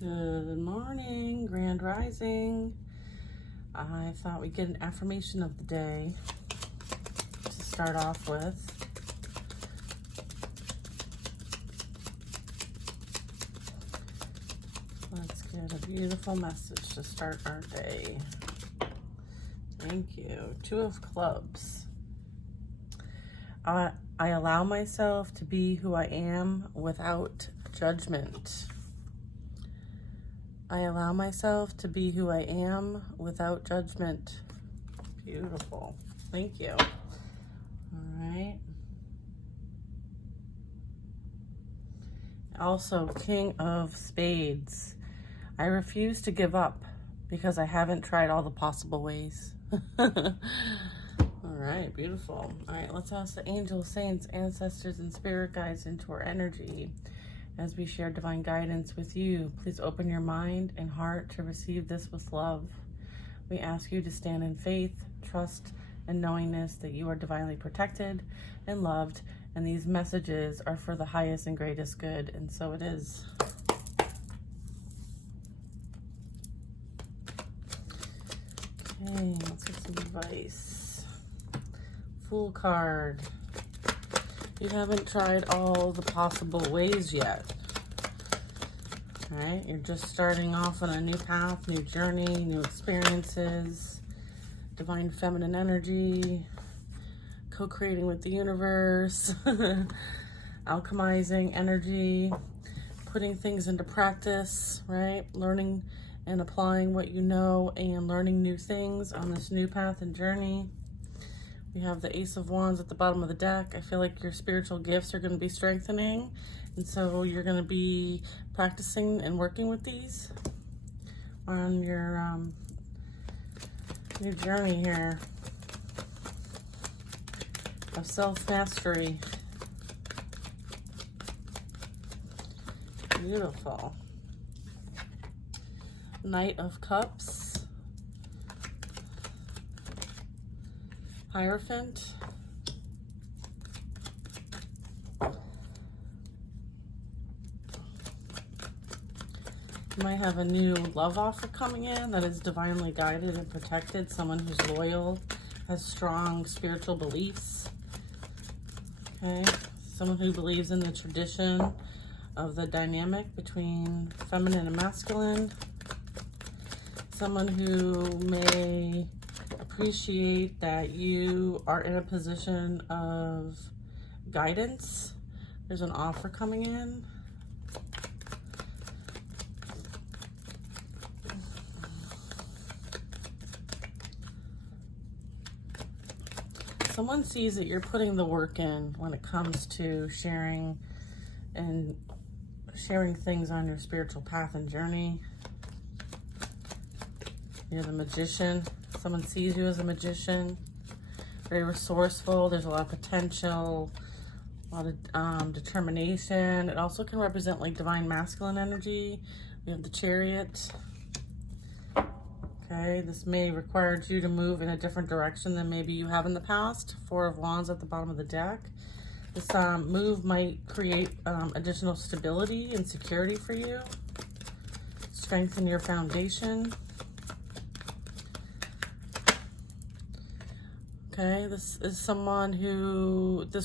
Good morning, Grand Rising. I thought we'd get an affirmation of the day to start off with. Let's get a beautiful message to start our day. Thank you. 2 of Clubs. I allow myself to be who I am without judgment. I allow myself to be who I am without judgment. Beautiful. Thank you. All right. Also, King of Spades. I refuse to give up because I haven't tried all the possible ways. All right, beautiful. All right, let's ask the angels, saints, ancestors, and spirit guides into our energy. As we share divine guidance with you, please open your mind and heart to receive this with love. We ask you to stand in faith, trust, and knowingness that you are divinely protected and loved, and these messages are for the highest and greatest good, and so it is. Okay, let's get some advice. Fool card. You haven't tried all the possible ways yet. Right? You're just starting off on a new path, new journey, new experiences, divine feminine energy, co-creating with the universe, alchemizing energy, putting things into practice, right? Learning and applying what you know and learning new things on this new path and journey. We have the Ace of Wands at the bottom of the deck. I feel like your spiritual gifts are going to be strengthening. And so you're going to be practicing and working with these on your journey here of self-mastery. Beautiful. Knight of Cups. Hierophant. You might have a new love offer coming in that is divinely guided and protected. Someone who's loyal, has strong spiritual beliefs. Okay. Someone who believes in the tradition of the dynamic between feminine and masculine. Someone who may appreciate that you are in a position of guidance. There's an offer coming in. Someone sees that you're putting the work in when it comes to sharing things on your spiritual path and journey. You're the Magician. Someone sees you as a magician, very resourceful. There's a lot of potential, a lot of determination. It also can represent like divine masculine energy. We have the Chariot. Okay, this may require you to move in a different direction than maybe you have in the past. 4 of Wands at the bottom of the deck. This move might create additional stability and security for you. Strengthen your foundation. Okay, this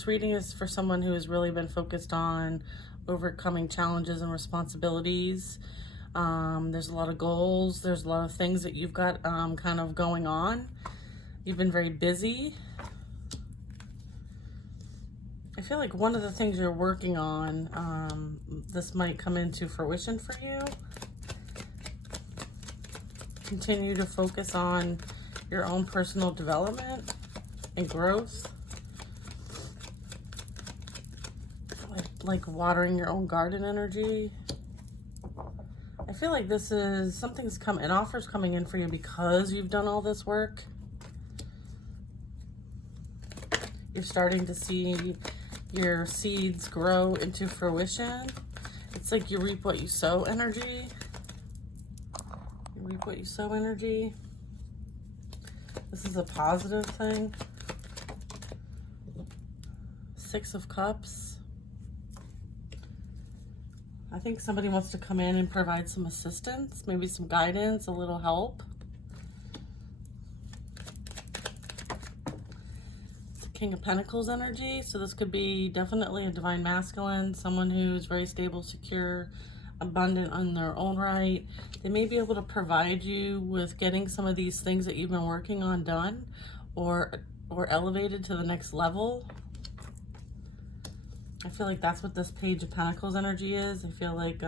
reading is for someone who has really been focused on overcoming challenges and responsibilities. There's a lot of goals. There's a lot of things that you've got kind of going on. You've been very busy. I feel like one of the things you're working on, this might come into fruition for you. Continue to focus on your own personal development and growth, like watering your own garden energy. I feel like this is an offer's coming in for you because you've done all this work. You're starting to see your seeds grow into fruition. It's like you reap what you sow energy. You reap what you sow energy. This is a positive thing. 6 of Cups. I think somebody wants to come in and provide some assistance, maybe some guidance, a little help. It's a King of Pentacles energy, so this could be definitely a divine masculine, someone who's very stable, secure, abundant on their own right. They may be able to provide you with getting some of these things that you've been working on done, or elevated to the next level. I feel like that's what this Page of Pentacles energy is. I feel like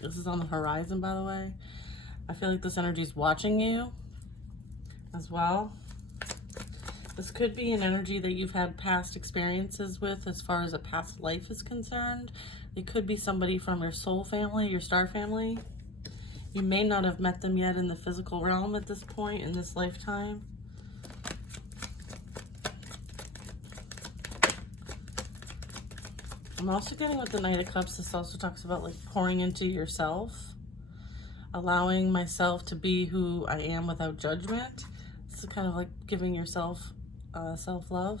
this is on the horizon, by the way. I feel like this energy is watching you as well. This could be an energy that you've had past experiences with as far as a past life is concerned. It could be somebody from your soul family, your star family. You may not have met them yet in the physical realm at this point in this lifetime. I'm also getting with the Knight of Cups, this also talks about like pouring into yourself, allowing myself to be who I am without judgment. This is kind of like giving yourself self-love.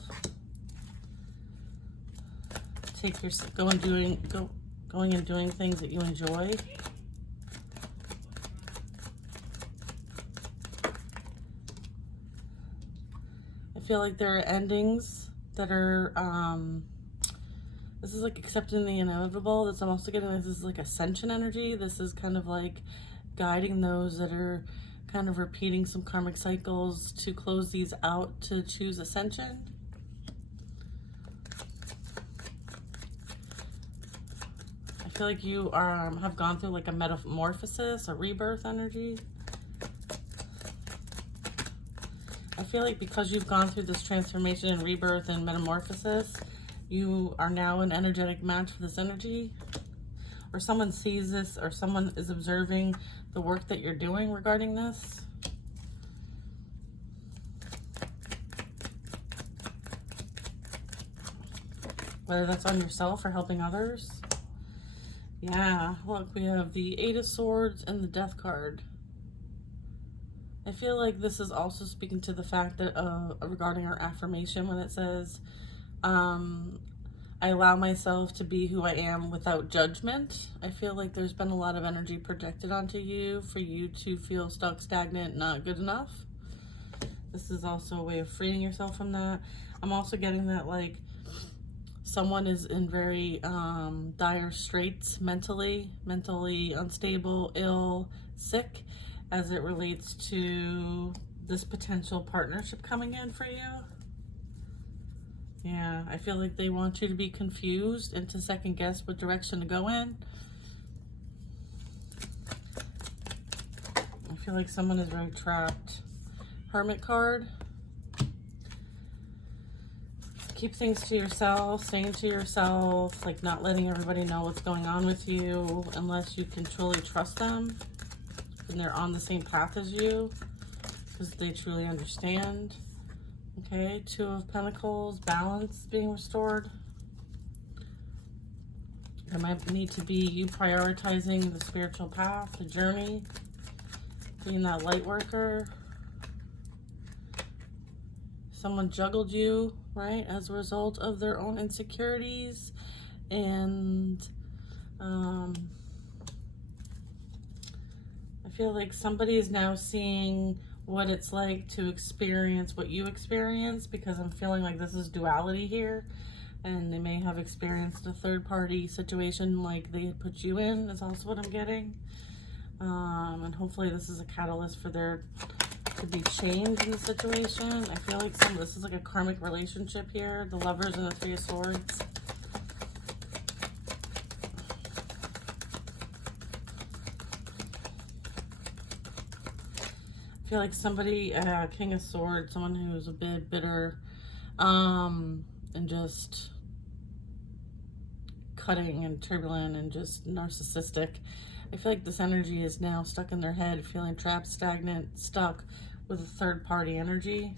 Take your going and doing things that you enjoy. I feel like there are endings that are this is like accepting the inevitable. This, I'm also getting this is like ascension energy. This is kind of like guiding those that are kind of repeating some karmic cycles to close these out, to choose ascension. I feel like you have gone through like a metamorphosis, a rebirth energy. I feel like because you've gone through this transformation and rebirth and metamorphosis, you are now an energetic match for this energy, or someone sees this, or someone is observing the work that you're doing regarding this. Whether that's on yourself or helping others. Yeah, look, we have the Eight of Swords and the Death card. I feel like this is also speaking to the fact that regarding our affirmation when it says, I allow myself to be who I am without judgment. I feel like there's been a lot of energy projected onto you for you to feel stuck, stagnant, not good enough. This is also a way of freeing yourself from that. I'm also getting that like someone is in very dire straits mentally unstable, ill, sick, as it relates to this potential partnership coming in for you. Yeah, I feel like they want you to be confused and to second guess what direction to go in. I feel like someone is very trapped. Hermit card. Keep things to yourself, staying to yourself, like not letting everybody know what's going on with you unless you can truly trust them and they're on the same path as you because they truly understand. Okay, Two of Pentacles, balance being restored. There might need to be you prioritizing the spiritual path, the journey, being that light worker. Someone juggled you, right, as a result of their own insecurities. And I feel like somebody is now seeing what it's like to experience what you experience, because I'm feeling like this is duality here, and they may have experienced a third-party situation like they put you in, is also what I'm getting. And hopefully this is a catalyst for there to be change in the situation. I feel like this is like a karmic relationship here, the Lovers and the Three of Swords. I feel like somebody, King of Swords, someone who's a bit bitter, and just cutting and turbulent and just narcissistic. I feel like this energy is now stuck in their head, feeling trapped, stagnant, stuck with a third-party energy.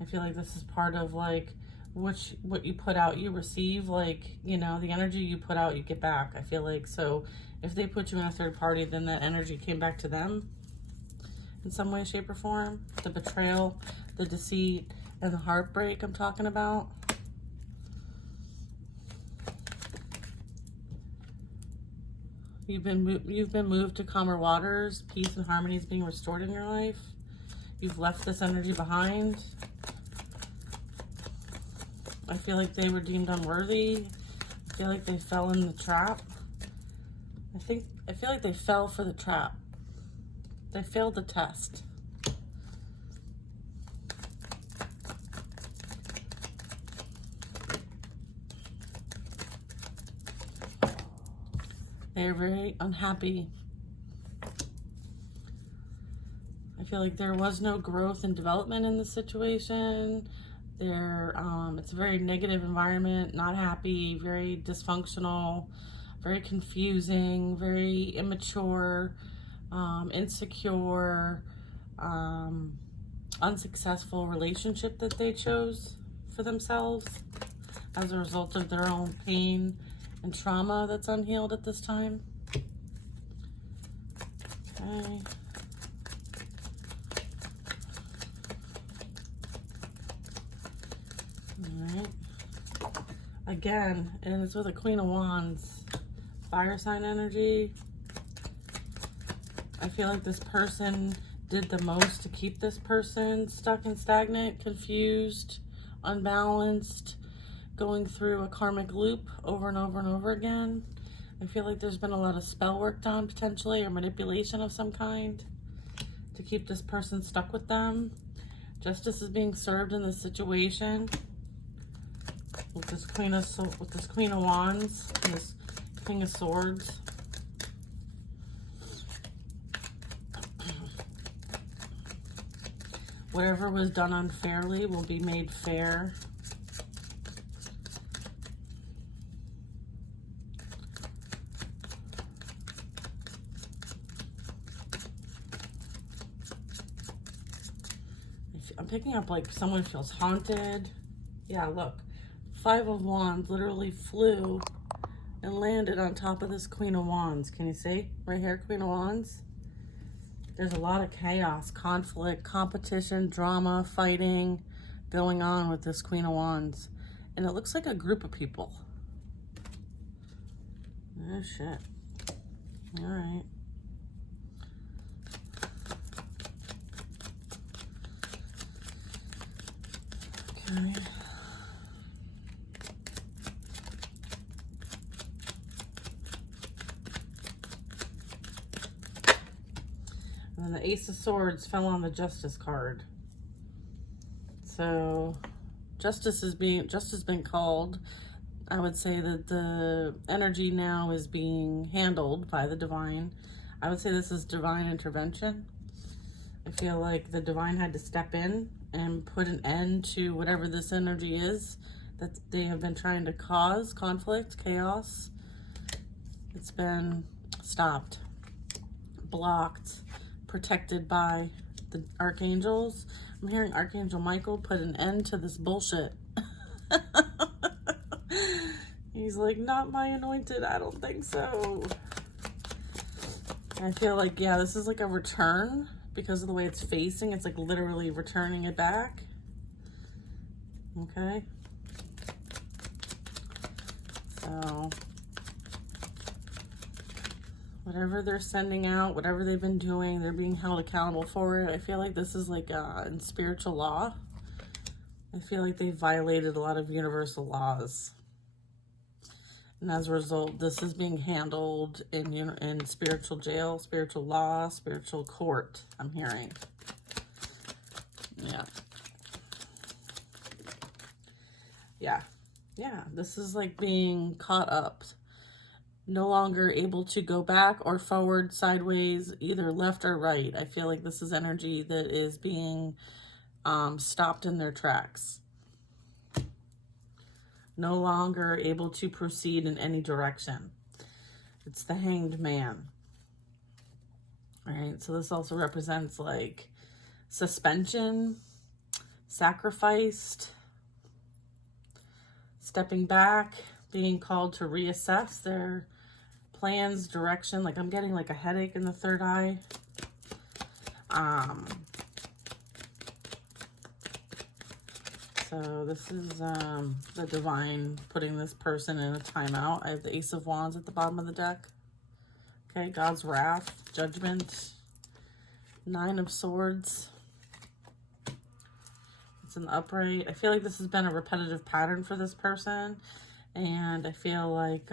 I feel like this is part of like what you put out, you receive. Like, you know, the energy you put out, you get back. I feel like, so if they put you in a third party, then that energy came back to them in some way, shape, or form. The betrayal, the deceit, and the heartbreak I'm talking about. You've been moved to calmer waters. Peace and harmony is being restored in your life. You've left this energy behind. I feel like they were deemed unworthy. I feel like they fell in the trap. I feel like they fell for the trap. They failed the test. They're very unhappy. I feel like there was no growth and development in this situation. It's a very negative environment, not happy, very dysfunctional, very confusing, very immature, insecure, unsuccessful relationship that they chose for themselves as a result of their own pain and trauma that's unhealed at this time. Okay. Alright. Again, and it's with a Queen of Wands. Fire sign energy. I feel like this person did the most to keep this person stuck and stagnant, confused, unbalanced, going through a karmic loop over and over and over again. I feel like there's been a lot of spell work done, potentially, or manipulation of some kind to keep this person stuck with them. Justice is being served in this situation with this Queen of Wands and this King of Swords. Whatever was done unfairly will be made fair. I'm picking up like someone feels haunted. Yeah, look. 5 of Wands literally flew and landed on top of this Queen of Wands. Can you see? Right here, Queen of Wands. There's a lot of chaos, conflict, competition, drama, fighting going on with this Queen of Wands. And it looks like a group of people. Oh, shit. All right. Okay. And then the Ace of Swords fell on the Justice card. So justice has been called. I would say that the energy now is being handled by the divine. I would say this is divine intervention. I feel like the divine had to step in and put an end to whatever this energy is that they have been trying to cause, conflict, chaos. It's been stopped, blocked, protected by the archangels. I'm hearing Archangel Michael put an end to this bullshit. He's like, not my anointed, I don't think so. I feel like, yeah, this is like a return because of the way it's facing. It's like literally returning it back. Okay. So whatever they're sending out, whatever they've been doing, they're being held accountable for it. I feel like this is like in spiritual law. I feel like they violated a lot of universal laws. And as a result, this is being handled in spiritual jail, spiritual law, spiritual court, I'm hearing. Yeah. Yeah. Yeah. This is like being caught up. No longer able to go back or forward, sideways, either left or right. I feel like this is energy that is being stopped in their tracks. No longer able to proceed in any direction. It's the Hanged Man. All right, so this also represents like suspension, sacrificed, stepping back, being called to reassess their plans, direction. Like I'm getting like a headache in the third eye. So this is the divine putting this person in a timeout. I have the Ace of Wands at the bottom of the deck Okay, God's wrath, judgment, 9 of Swords. It's an upright. I feel like this has been a repetitive pattern for this person. And I feel like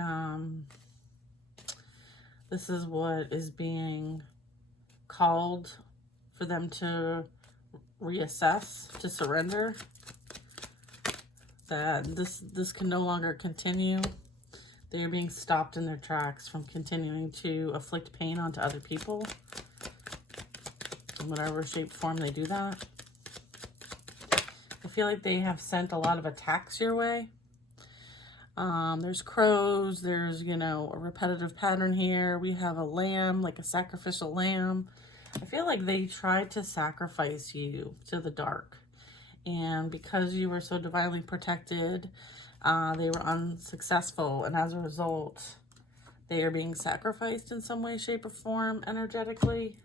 this is what is being called for them to reassess, to surrender. That this can no longer continue. They are being stopped in their tracks from continuing to inflict pain onto other people. In whatever shape, form they do that. I feel like they have sent a lot of attacks your way. There's crows, there's, you know, a repetitive pattern here. We have a lamb, like a sacrificial lamb. I feel like they tried to sacrifice you to the dark. And because you were so divinely protected, they were unsuccessful. And as a result, they are being sacrificed in some way, shape, or form energetically.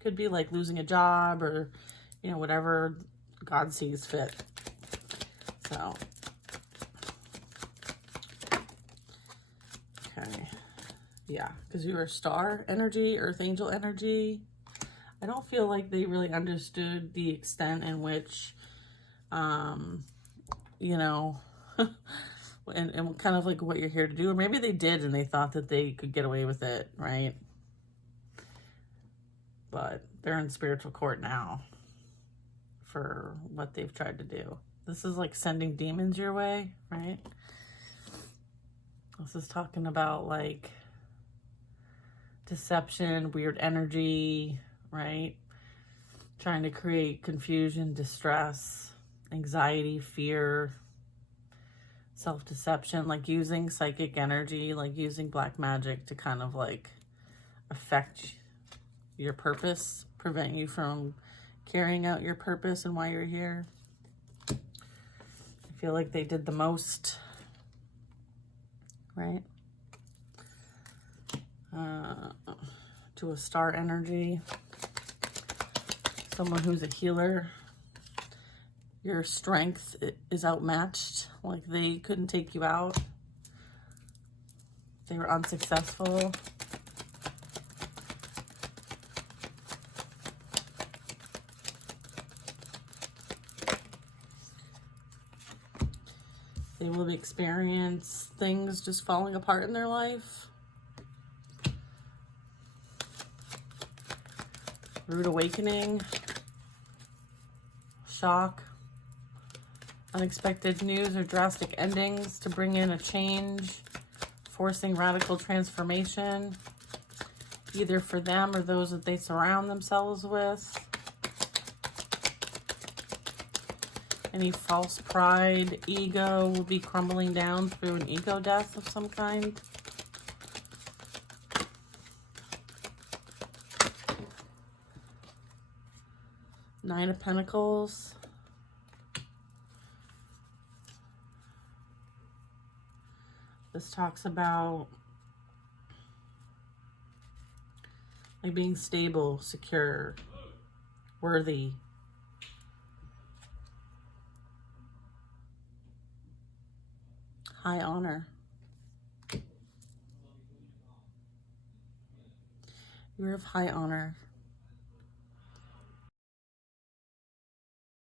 Could be like losing a job or, you know, whatever God sees fit. So, okay. Yeah, because you are star energy, earth angel energy. I don't feel like they really understood the extent in which, you know, and kind of like what you're here to do. Or maybe they did and they thought that they could get away with it, right? But they're in spiritual court now for what they've tried to do. This is like sending demons your way, right? This is talking about like deception, weird energy, right? Trying to create confusion, distress, anxiety, fear, self-deception, like using psychic energy, like using black magic to kind of like affect your purpose, prevent you from carrying out your purpose and why you're here. I feel like they did the most, right? To a star energy, someone who's a healer. Your strength is outmatched. Like they couldn't take you out. They were unsuccessful. They will experience things just falling apart in their life. Rude awakening. Shock. Unexpected news or drastic endings to bring in a change. Forcing radical transformation. Either for them or those that they surround themselves with. Any false pride, ego will be crumbling down through an ego death of some kind. Nine of Pentacles. This talks about like being stable, secure, worthy. High honor. You're of high honor.